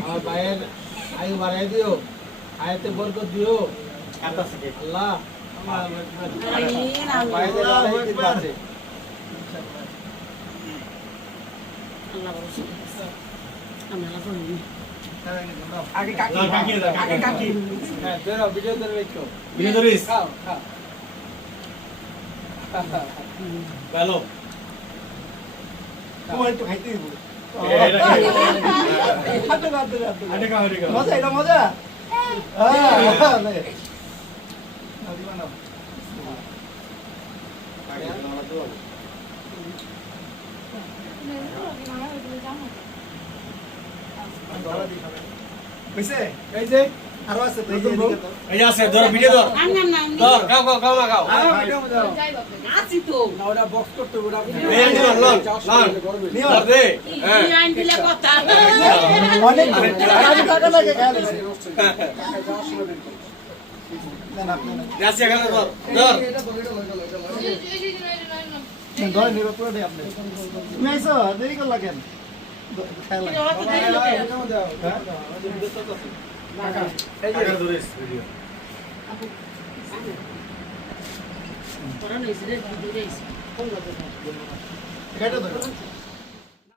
আমার ভাইয়ের আয়ু বাড়াই দিও, আয়াতে বরকত দিও আল্লাহ। আগে কাকি হ্যাঁ ধরো, ভিডিও ধরে রেখো। ভিডিও ধরিস? খাও খাও। ভালো। তোমার একটু খাইতে দিব মজা এটা মজা এই যে আরো আছে তো, এই যে আছে, ধর ভিডিও ধর। ধর, খাও খাও খাও না খাও। আছি তো না ওটা বক্স করতে ওটা এই আঙ্গুল লন, লন। ধর দে। হ্যাঁ। এই আইন দিলে কথা অনেক টাকা লাগে খালি না না আপনি যাচ্ছে এখানে ধর। ধর। ধরে নিব পুরোটাই আপনি তুমি আইছো দেরি করলা কেন খাইলা টাকা ধরিস ভিডিও। তোরা নিছিস রে ভিডিও দিছিস এটা ধরো